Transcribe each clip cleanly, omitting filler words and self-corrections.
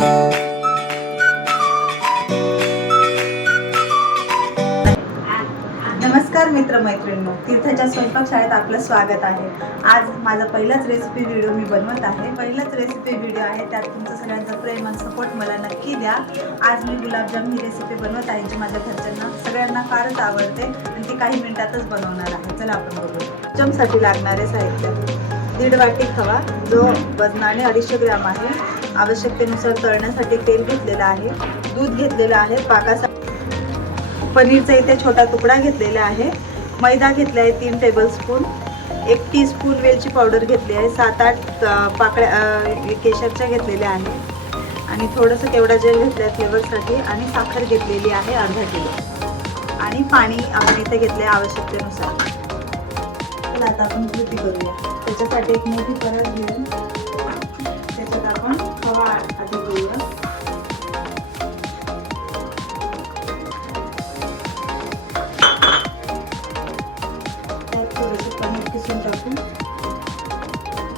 नमस्कार मित्रमैत्रिणींनो, तीर्थाच्या स्वयंपाकशाळेत आपलं स्वागत आहे। आज माझा पहिलाच रेसिपी व्हिडिओ मी बनवत आहे। पहिलाच रेसिपी व्हिडिओ आहे, त्यात तुमचं सगळ्यांचं प्रेम आणि सपोर्ट मला नक्की द्या। आज मी गुलाबजाम ही रेसिपी बनवत आहे, जी माझ्या घरच्यांना सगळ्यांना फारच आवडते आणि ती काही मिनिटातच बनवणार आहे। चला आपण बघू। गुलाबजामसाठी लागणारे साहित्य: 1.5 वाटी खवा, जो वजनाने 250 ग्रॅम आहे। आवश्यकतेनुसार तळण्यासाठी तेल घेतलेलं आहे। दूध घेतलेलं आहे पाकासाठी। पनीरचा इथे छोटा तुकडा घेतलेला आहे। मैदा घेतला आहे 3 टेबलस्पून। 1 टीस्पून वेलची पावडर घेतली आहे। 7-8 पाकळ्या केशरच्या घेतलेल्या आहे आणि थोडंसं केवडा जेल घेतलं आहे फ्लेवरसाठी आणि साखर घेतलेली आहे अर्धा किलो आणि पाणी आपण इथे घेतले आवश्यकतेनुसार। तर आता आपण कृती करूया। त्याच्यासाठी एक मोठी परात घेऊन त्याच्यात आपण खवा आधी घेऊया। टाकून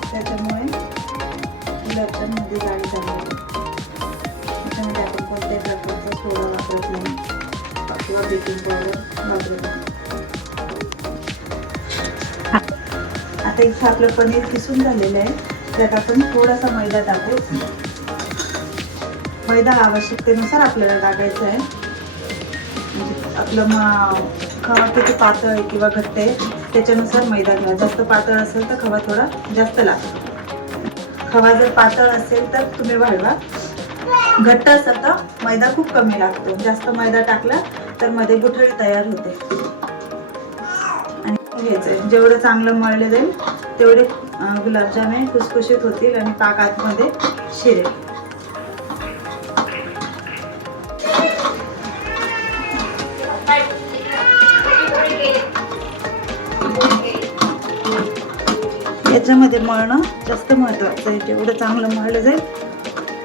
त्याच्यामुळे गुलाबजाममध्ये जाळी जाईल। त्याच्यामध्ये आपण कोणत्याही प्रकारचा सोडा वापरत नाही किंवा बेकिंग पावडर वापरत नाही। आता इथे आपलं पनीर किसून झालेलं आहे, त्यात आपण थोडासा मैदा टाकू। मैदा आवश्यकतेनुसार आपल्याला टाकायचा आहे। आपलं खवा किती पातळ आहे किंवा घट्ट आहे त्याच्यानुसार मैदा घ्या। जास्त पातळ असेल तर खवा थोडा जास्त लागतो। खवा जर पातळ असेल तर तुम्ही वाढवा, घट्ट असेल तर मैदा खूप कमी लागतो। जास्त मैदा टाकला तर मध्ये गुठळी तयार होते। आणि घ्यायचं जेवढं चांगलं मळले जाईल तेवढे गुलाबजाम खुसखुशीत होतील आणि पाक आतमध्ये शिरेल। याच्यामध्ये मळणं जास्त महत्त्वाचं आहे। जेवढं चांगलं मळलं जाईल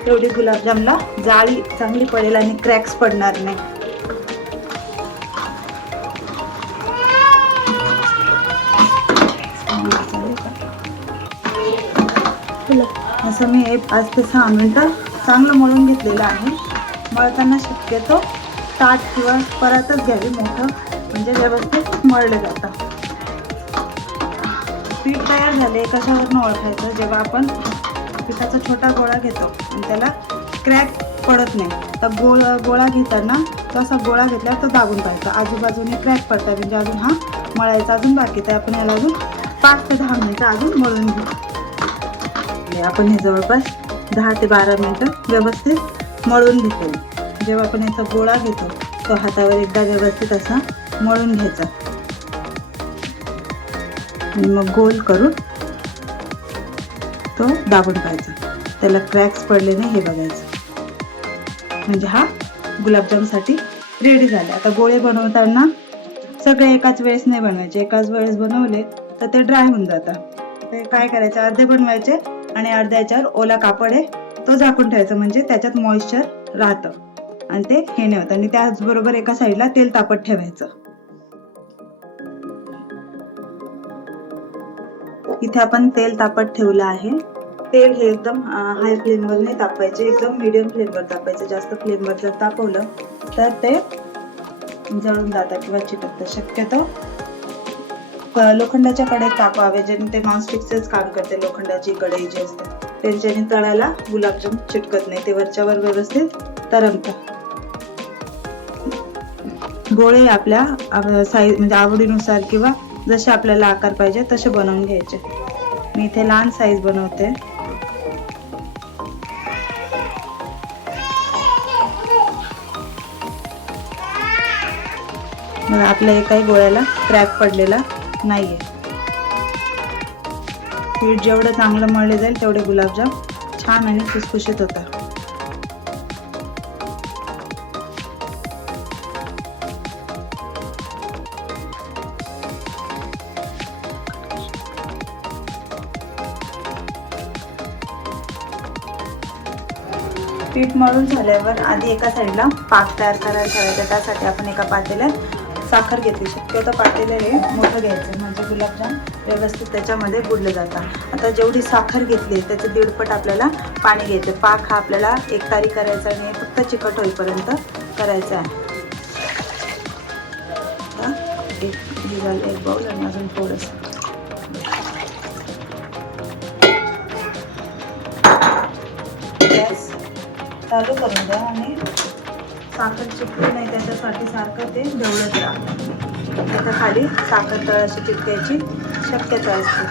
तेवढी गुलाबजामला जाळी चांगली पडेल आणि क्रॅक्स पडणार नाही। असं मी 5 ते 6 मिनिटं चांगलं मळून घेतलेलं आहे। मळताना शक्यतो ताट किंवा परातच घ्यावी मोठं, म्हणजे व्यवस्थित मळलं जातं। पीठ तयार झाले कशावरून ओळखायचं? जेव्हा आपण पिठाचा छोटा गोळा घेतो आणि त्याला क्रॅक पडत नाही, तर गोळा घेताना तो असा गोळा घेतल्यावर तो दाबून पाहायचा। आजूबाजूने क्रॅक पडतात म्हणजे अजून हा मळायचा अजून बाकी आहे। आपण याला अजून 5 ते 10 मिनिटं अजून मळून घेऊ। आपण हे जवळपास 10 ते 12 मिनिटं व्यवस्थित मळून घेतो। जेव्हा आपण याचा गोळा घेतो तो हातावर एकदा व्यवस्थित असा मळून घ्यायचा आणि मग गोल करून तो दाबून पाहायचा। त्याला क्रॅक्स पडले नाही हे बघायचं, म्हणजे हा गुलाबजामसाठी रेडी झाला। आता गोळे बनवताना सगळे एकाच वेळेस नाही बनवायचे। एकाच वेळेस बनवले तर ते ड्राय होऊन जातात। ते काय करायचे, अर्धे बनवायचे आणि अर्ध्या याच्यावर ओला कापड आहे तो झाकून ठेवायचा, म्हणजे त्याच्यात मॉइश्चर राहतं आणि ते हे नाही होत। आणि त्याचबरोबर एका साईडला तेल तापत ठेवायचं। इथे आपण तेल तापत ठेवलं आहे। तेल हे एकदम हाय फ्लेमवर नाही तापवायचे, एकदम मीडियम फ्लेमवर तापायचं। जास्त फ्लेमवर जर तापवलं तर ते जळून जातात किंवा चिटकतात। शक्यतो लोखंडाच्या कढईत तापवावे, ज्याने ते नॉनस्टिकचेच काम करते। लोखंडाची कढई जी असते त्यांच्याने तळाला गुलाबजाम चिटकत नाही, ते वरच्यावर व्यवस्थित तरंगतात। गोळे आपल्या साईज म्हणजे आवडीनुसार किंवा जसे आपल्याला आकार पाहिजे तसे बनवून घ्यायचे। मी इथे लहान साईज बनवते। मग आपल्या एकाही गोळ्याला क्रॅक पडलेला नाहीये। पीठ जेवढं चांगलं मळले जाईल तेवढे गुलाबजाम छान आणि खुसखुशीत होतात। पीठ मळून झाल्यावर आधी एका साईडला पाक तयार करायला ठेवायचा। त्यासाठी आपण एका पातेल्यात साखर घेतली. शक्यतो पातेलं हे मोठं घ्यायचं म्हणजे गुलाबजाम व्यवस्थित त्याच्यामध्ये बुडले जातात. आता जेवढी साखर घेतली त्याचं 1.5 पट आपल्याला पाणी घ्यायचं. पाक हा आपल्याला एकतारी करायचा नाही, फक्त चिकट होईपर्यंत करायचा आहे. एक बाउल आणि अजून थोडंसं गॅस चालू करून द्या आणि साखर चिकटू नाही त्याच्यासाठी सारखं ते ढवळत राहा. आता खाली साखर तळाशी चिटकायची शक्यता असते.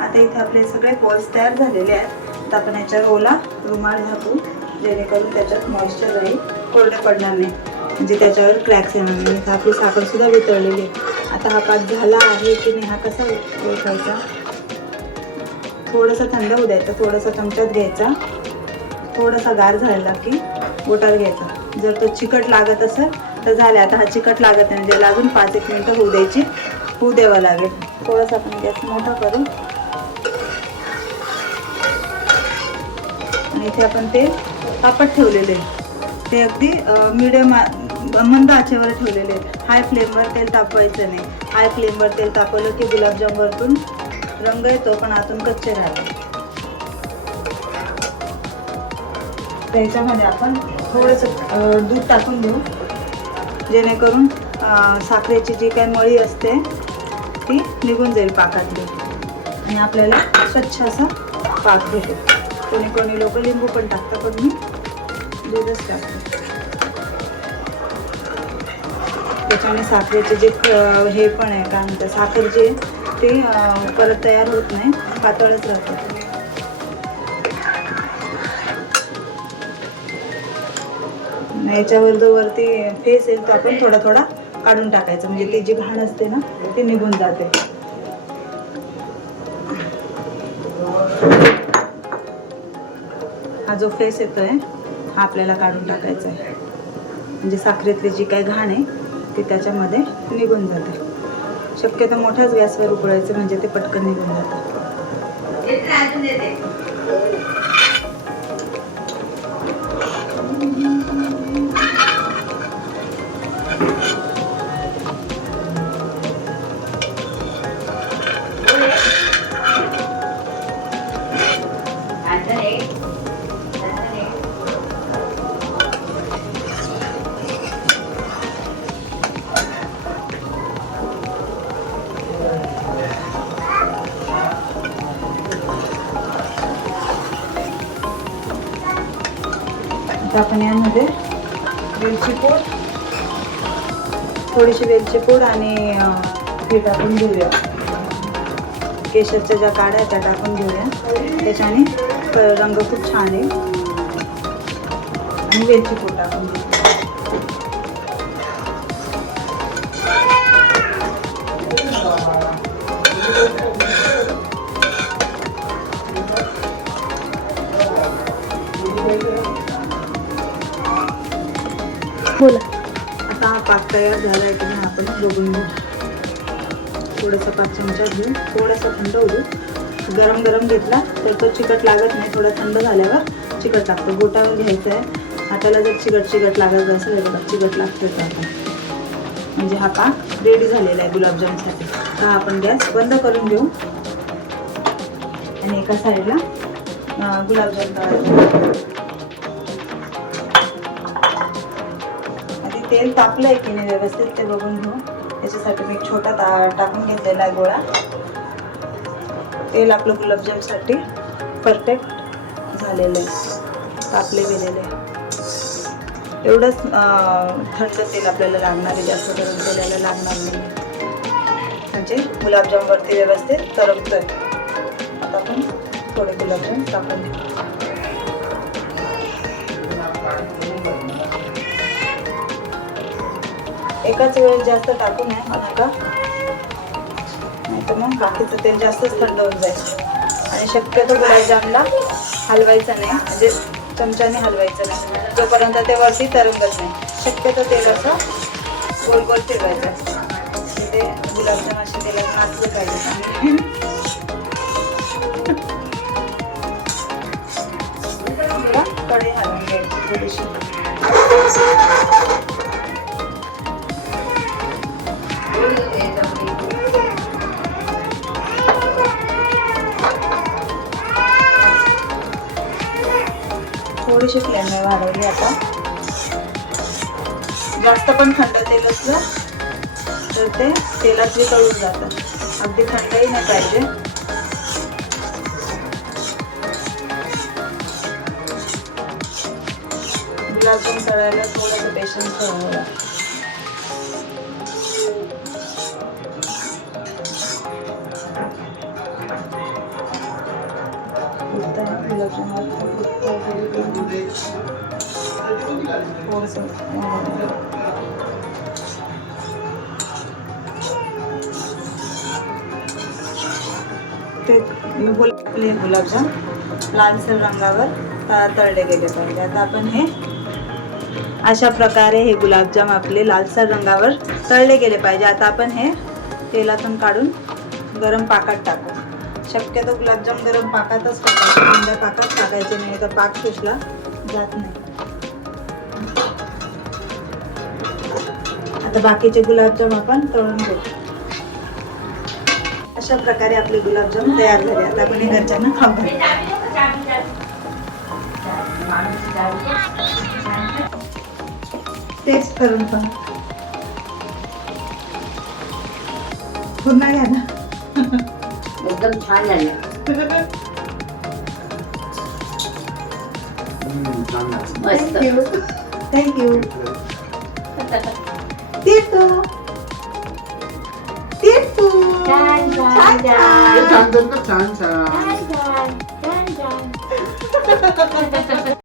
आता इथे आपले सगळे बॉल्स तयार झालेले आहेत. आता आपण याच्यावर ओला रुमाल झाकू जेणेकरून त्याच्यात मॉइश्चर राहील, कोरडे पडणार नाही, म्हणजे त्याच्यावर क्रॅक्स येणार नाही. इथं आपली साखरसुद्धा वितळलेली आहे. आता हा पाक झाला आहे की नाही हा कसा ओळखायचा? थोडंसं थंड होऊ द्यायचं, थोडंसं चमच्यात घ्यायचा, थोडासा गार झाला की बोटात घ्यायचा. जर तो चिकट लागत असेल तर झाले. आता हा चिकट लागत नाही म्हणजे अजून 5-1 मिनटं होऊ द्यावं लागेल. थोडंसं आपण गॅस मोठा करू आणि इथे आपण ते तापत ठेवलेले ते अगदी मिडियम मंद आचेवर ठेवलेले. हाय फ्लेमवर तेल तापवायचं नाही. हाय फ्लेमवर तेल तापवलं की गुलाबजाम वरतून रंग येतो पण आतून कच्चे राहतात. त्याच्यामध्ये आपण थोडंसं दूध टाकून देऊ जेणेकरून साखरेची जी काही मळी असते ती निघून जाईल पाकातली आणि आपल्याला स्वच्छ असा पाक भेटेल. कोणी लोक लिंबू पण टाकतात, पण मी दूधच टाकते. त्याच्याने साखरेचे जे हे पण आहे काय म्हणतात साखर जे ते परत तयार होत नाही, पातळच राहतं. याच्यावर जो वरती फेस येईल तो आपण थोडा थोडा काढून टाकायचं म्हणजे ती जी घाण असते ना ती निघून जाते. हा जो फेस येतोय हा आपल्याला काढून टाकायचा आहे म्हणजे साखरेतली जी काही घाण आहे ती त्याच्यामध्ये निघून जाते. शक्यतो मोठ्याच गॅसवर उकळायचं म्हणजे ते पटकन निघून जातं. आता आपण यामध्ये वेलची पूड, थोडीशी वेलची पूड आणि हे टाकून घेऊया. केशरच्या ज्या काड्या त्या टाकून घेऊया. त्याच्याने रंग खूप छान आहे. आणि वेलची पूड टाकून घेऊ. बोला. आता हा पाक तयार झाला आहे की नाही आपण बघून घेऊ. थोडंसं 5 चमचा घेऊन थोडासा थंड होऊ. गरम गरम घेतला तर तो चिकट लागत नाही, थोडा थंड झाल्यावर चिकट लागतो. बोटावर घ्यायचं आहे. हाताला जर चिकट लागत असेल तर चिकट लागतं तर आपण म्हणजे हा पाक रेडी झालेला आहे गुलाबजामसाठी. हा आपण गॅस बंद करून घेऊ आणि एका साईडला गुलाबजाम तळायचे. तेल तापलं आहे की नाही व्यवस्थित ते बघून घेऊ. त्याच्यासाठी मी एक छोटा टाकून घेतलेला आहे गोळा. तेल आपलं गुलाबजामसाठी परफेक्ट झालेलं आहे, तापले गेलेले आहे. एवढंच थंड तेल आपल्याला लागणार आहे, जास्त गरम तेलाला लागणार नाही म्हणजे गुलाबजामवरती व्यवस्थित तरंगतोय. आता आपण थोडे गुलाबजाम टाकून घेऊ. एकाच वेळेस जास्त टाकू नये का, नाही तर मग बाकीचं तेल जास्तच थंड होऊन जाईल. आणि शक्यतो गुलाबजामला हलवायचं नाही, म्हणजे चमच्याने हलवायचं नाही जोपर्यंत ते वरती तरंगत नाही. शक्यतो तेल असं गोल गोल फिरवायचं, ते गुलाबजाम असे तेलात नाचलं पाहिजे. थोडीशी फ्लेम वाढवली आता. जास्त पण थंड तेल असलं तर ते तेलात वितळून जातं. अगदी थंडही नाही पाहिजे. गुलाबजाम तळायला थोडंसं पेशन्स ठेवावं लागतं. ते आपले गुलाबजाम लालसर रंगावर तळले गेले पाहिजे. आता आपण हे अशा प्रकारे हे गुलाबजाम आपले लालसर रंगावर तळले गेले पाहिजे. आता आपण हे तेलातून काढून गरम पाकात टाकू. शक्यतो गुलाबजाम गरम पाकातच टाकायचे, थंड पाकात टाकायचे नाही तर पाक शोषला जात नाही. आता बाकीचे गुलाबजाम आपण तळून घेऊ. अशा प्रकारे आपले गुलाबजाम तयार झाले. आता आपण हे घरच्यांना खाऊ घालू. टेस्ट करून पण पुन्हा घ्या ना. एकदम छान झाले. मस्त. थँक्यू. टिटू टिटू छान छान छान छान छान छान छान छान छान छान